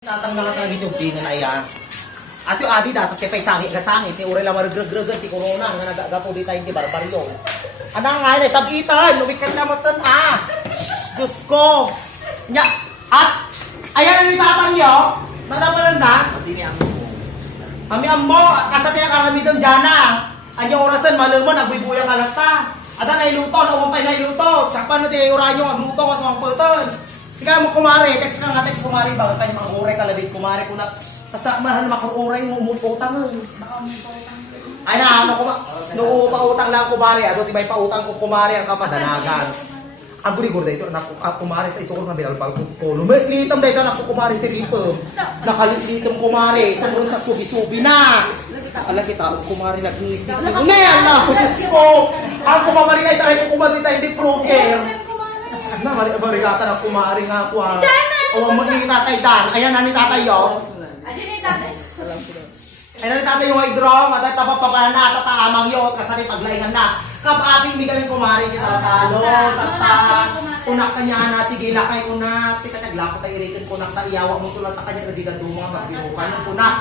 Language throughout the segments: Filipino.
Tatanggal ka talaga yung bingan ay at yung adi dapat kay paisangi ka sangit ni ure lang marugrug-grug ti corona nga nagagapo di tayo ti barbaryo. Anang nga na sabitan lumikat na matan Diyos ko. Nya at ayan ni tatang yo. Manapalan na. Ami ammo asa ti karamidon jana. Anya orasan malemon agbuyang kalata. Ada nailuto no umpay nailuto. Sakpan na ti urayo agluto mas mangputon. Sige mo kumari, text ka nga, text kumari ba? Kaya mang-uray ka labit, kumari ko na kasamahan na makuray mo umutang ay na, no pautang lang kumari, ado tibay pautang ko kumari ang kapadanagan. Ang guri-guri dito, kumari tayo isukol na binalpal ko. Lumitam dito, kumari si Ripo. Nakalitam kumari, sanun sa subi-subi na. Alam kita, kumari nag-iisip. Ngayon na, Diyos ko! Ang kumamari kayo, tayo ko kumari tayo, hindi proker. Na bari-barigata ng kumari nga ako ha. O mo ni tatay Dan. Ayan na ni tatay yo. Ayan ni tatay. Ayan na ni tatay yung hydrong. At tapapapaan na tataamang yo. Kasari paglaingan na. Kapaping mi kami kumari kita talo. Tata. Unak kanya na. Sige lakay unak. Sige kataglapo tayo irikin kunak. Sa iyawa mo tulad ta kanya. Nadigan dumang magbinukan ng kunak.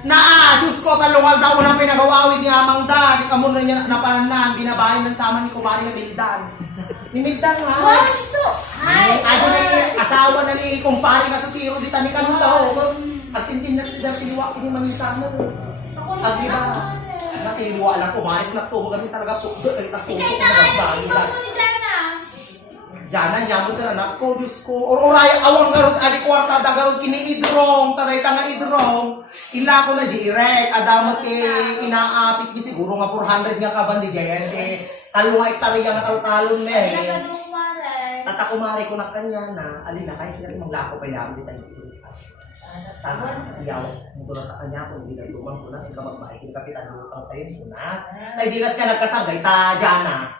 Diyos ko, talungal daw unang pinagawawid ni Amang Da. Di ka muna niya napanan. Binabahin ng sama ni kumari ng Mildan. Ni Mildan nga. Wow, so. Hi. Ado na asawa na ni kumpare ka sa tiro di tani kami daw. At tintin na sila piliwa ini mamisano. At di ba? Natiliwa lang kumare ko na to kami talaga po. Tas ko. Ikaw tayo. Ikaw mo ni Jana. Jana nyamot na anak ko Diyos ko. Oray awang garod ali kwarta da garod kini idrong taday tanga idrong. Ila ko na direct adamot inaapit mi siguro nga 400 nga ka bandi diyan talungay tariya nga talon me. Tata kumari ko na kanya na alina kay sila manglako pa yaman di tayo dito. Tama yaw mo tulad ta kanya kung di na tumang ko na ikaw magbahay kin kapitan utang tayo muna. Tay dinas ka nagkasagay ta Jana.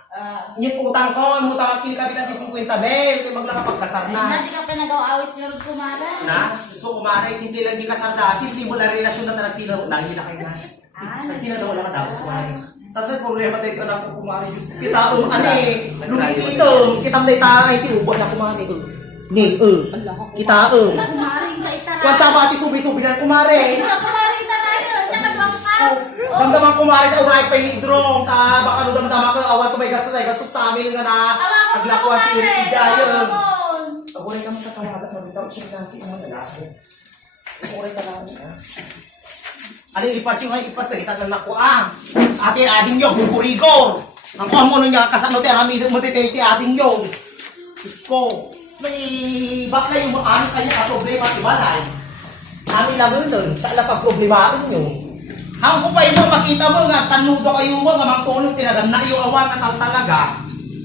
Yung utang ko, yung utang kin kapitan ti 50 bel kay maglaka pagkasar na. Hindi ka pinagaw-awit ni Rod Kumara. Na, so kumari simple lang di kasarda, simple mo lang relasyon na talagsina lagi na kayo na. Nagsina daw wala ka daw kumari. Tatay problema tayo anak ko kumari Diyos. Kita ani, lumipito. Kita mo tayo ay tiubo na kumari ko. Ni, kita Kumari ka itara. Kung sa pati subi-subi na kumari. Kumari itara yun. Siya magpangkaw. Damdaman kumari ta uray pa ni drong ta baka no damdaman ko awan to may gasto sa amin nga na aglakuan ti iri dayon. Agoy ka mo sa tawagan mo bitaw siya kasi ang lalaki. Agoy ka lang ha. Ano ipas yung ipas na kita lang nako ate ading yo gugurigor ang amo niya kasano ti rami mo ti ading yo ko may bakla yung ano kanya ka problema ti balay kami lang doon sa la pag problema nyo ang ko pa mo makita mo nga tanudo kayo mo nga magtulog tinagan na iyo awan ka talaga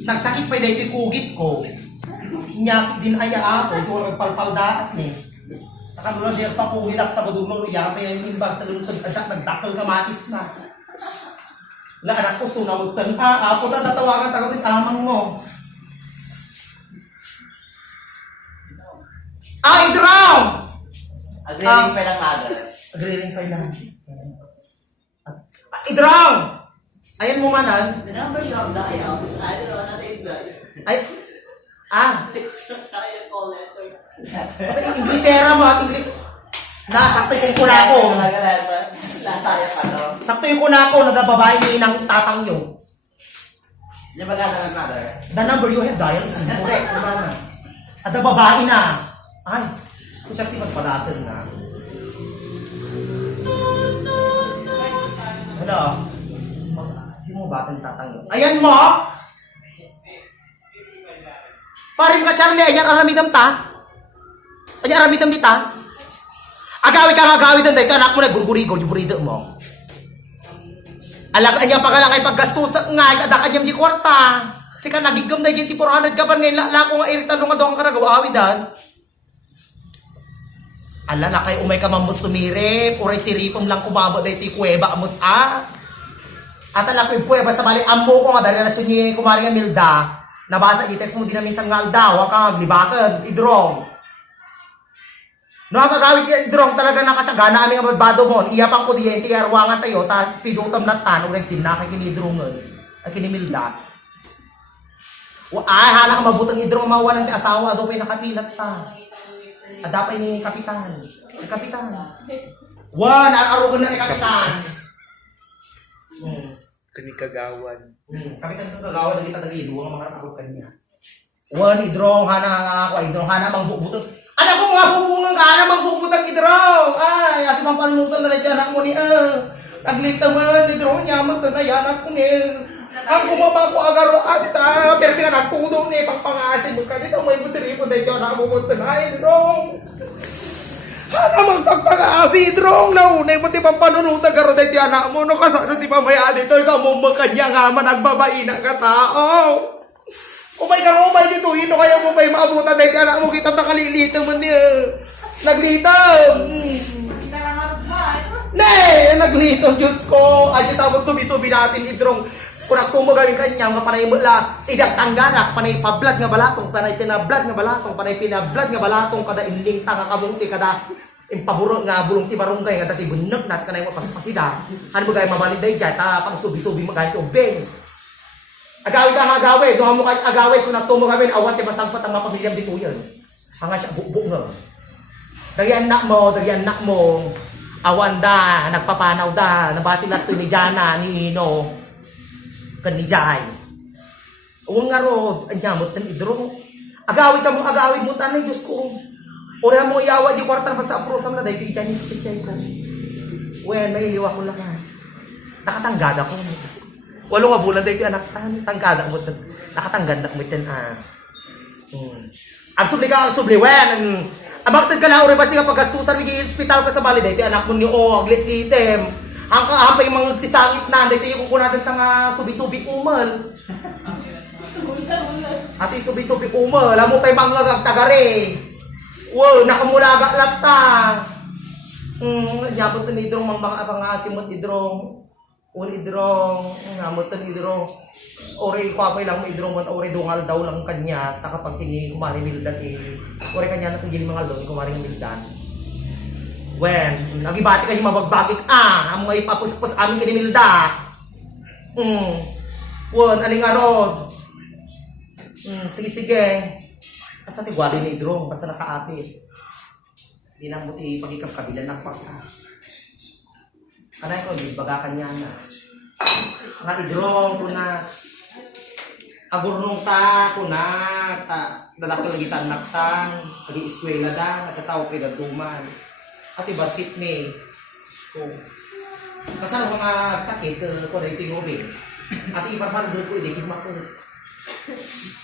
nagsakit pa dahil kugit ko nyaki din aya ako so nagpalpaldaat ni Nakanula diyan pa kung hilak sa badulong riya, may imbag talungtod adak, nagdakal kamatis na. Wala anak ko, sunamutan ako na tatawagan tagapit amang mo. Idraw! Agreeing pa lang aga. Agreeing pa lang. Idraw! Ayan mo manan. The number you have dialed is either on a Ay, It's a giant call letter. Inglesera mo at Ingles. Nasakto yung kuna ko. Nasaya ka no? Sakto yung kuna ko na babae ni ng tatang nyo. Di ba gata ng mother? The number you have dialed is incorrect. At the babae na. Ay, kung siya magpalasan na. Hello? Sino mo batang tatang nyo? Ayan mo! Parin ka Charlie, ayan aramidam ta. Ayan aramidam di ta. Agawi ka nga agawi dan dahil anak mo na gurgurigo, yung burido mo. Alam niya pa ka lang ay paggastusa nga, ada kanyang di kwarta. Kasi ka nagigam dahil yung 400 ka pa ngayon, lako nga iritan nga daw ang karagawa, awidan. Ala na kay umay ka mamot sumirip, uray siripom lang kumabot dahil ti kuweba amot At ala ko yung kuweba sa bali, amo ko nga dahil relasyon niya kumari nga Milda. Nabasa i-text mo din namin sa ngal daw, ka maglibakan, idrong. No, ang kagawit idrong talaga nakasagana aming amabado mo. Iya pang kudyente, arwangan tayo, ta pidutam na tanong rin tinakay kinidrongan, ay kinimilda. Ay, halang mabutang idrong mawalan ti asawa, daw pa'y nakapilat ta. Adapay ni Kapitan. Ni Kapitan. Wan, arugan na ni Kapitan. Kani kagawan. Kapitan sa kagawa dagita dagi duwa nga mga takot kanya. Wan idrong hana ako idrong hana mang bubutang. Anak ko nga bubungan ka hana mang bubutang idrong. Ay, ati mang panunutan na dyan anak mo ni Naglita man idrong nyaman to na yan ako ni. Ang bumaba ko agar ati ta pero nga nagpudong ni pangpangasin mo kanito mo yung siripon dito anak mo mo na idrong. Hana mang pagpag-aasi drong naunay mo ti pang panunutan karo dito anak mo no kasano ti pa may dito ikaw mo makanya nga man nagbabae na ka tao. Umay dito hino kaya mo pa maabutan dito anak mo kita nakalilito man niya. Naglitaw. Kita lang harap ba? Ne, naglitaw Diyos ko. Ay sabot subi-subi natin idrong. Kung nagtumagawin kanya, mapanay mo la, idak tangganak, panay pablad nga balatong, panay pinablad nga balatong, panay pinablad nga balatong, kada inling tanga kabungti, kada impaburo nga bulong ti barungay, nga dati bunag nat, kanay mo paspasida. Ano mo gaya mabalid day dyan, pang subi-subi magayang tubing. Agawid ang agawid, doon mo kahit agawid, kung nagtumagawin, awan ti masangpat ang mga pamilyang dito yan. Hanga siya, bukbuk nga. Dagyan nak mo, awan da, nagpapanaw da, nabati lahat to ni Jana, ni Ino. Kanijay. Uwang nga rod, anyamot ng idrong. Agawid mo tanay, Diyos ko. Ora mo iyawa, di kwarta pa sa aprosam na dahil dyan yung spitsay ko. Wen, may iliwa ko lang ha. Nakatanggada ko. Walo nga bulan dahil anak tanggada mo. Nakatanggada mo ito. Ang subli, wen. Abaktad ka na, uri ba siya paggastusan, nag-i-hospital ka sa bali dahil anak mo niyo, aglit item. Ang kaampay mga tisangit na, dito yung kukunatin sa nga subi-subi umal. Ati subi-subi umal, alam mo pa yung mga gagtagari. Wow, nakamulaga lata. Yabot na idrong mga asimot idrong. Uri idrong, ngamot na idrong. Uri kwapay lang mo idrong, uri dungal daw lang kanya sa kapag tingin kumari mildan uri kanya na tingin mga lon kumari mildan. Wen, nagibati kayo mabagbagit ang mga ipapuspos amin kinimilda. Wen, aling arod. Sige. Basta tigwali na idrong, basta nakaapit. Hindi na muti pagikap kabila ng pagka. Kanay ko, baga kanya na. Nga idrong, kuna. Agurnong ta, kuna. Dadakil lagi tanaksan. Pag-i-eskwela da, nagkasawa kayo gatuman. Ati basket ni. Kasano mga sakit ko na ito yung ubing. Ati iparparo ko, hindi makot.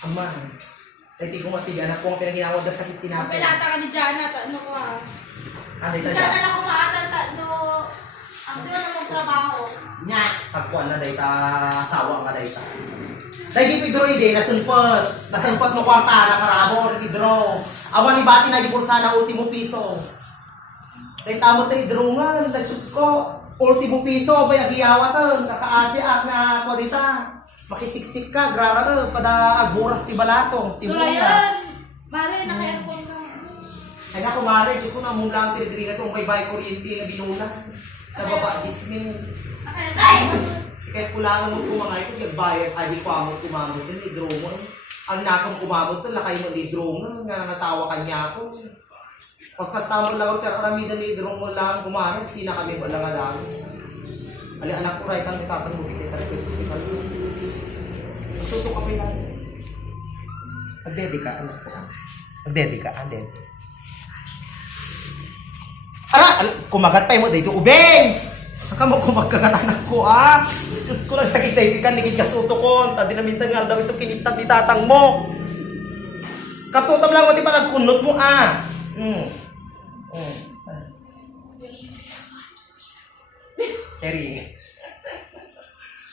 Ama. Iti ko mati, anak ko ang pinaginawa na sakit tinapin. Pilata ka ni Jana, ano ko ha? Ano ito Jana lang kung maatan, no. Ang doon na mong trabaho. Nya, pagkuhan na dahil asawa nga dahil dahil ipidro ide, nasunpot mo kwarta na karabon, ipidro. Awan ni bati na ipursa na ultimo piso. Dahil tamot na idrungan, nagsus ko, ultimo piso, bay agiyawatan, kakaasiak na ko dita. Makisiksik ka, grara pada agburas ti balatong, Tula sibuyas. yun. Mali, naka-aircon ka. Ay naku, mare, gusto na mong lang tinigri ka itong may bay kuryente na binuna. Nababa, gismin. Kahit kulangan mo kumangay ko, yagbayad, ay di kumamot, din, idrungan. Ang nakang kumamot, lakay mo di idrungan, nga nangasawa kanya ako. Pagkastamon lang ako, pero karamihan ni idrong mo lang kumahanap, sina kami mo lang adami. Ali, anak ko, Rais, ang itatang mo, kita rin sa hospital. Susok kami lang. Nagdedi ka, anak ko. Nagdedi ka, aded. Kumagat pa mo dito, ubeng! Saka mo kumagkagat anak ko, Diyos ko lang, sakit na hindi ka, naging kasusukon. Tadi na minsan nga daw isang kinitag ni tatang mo. Kapsutam lang mo, di pa nagkunot mo, Kerry.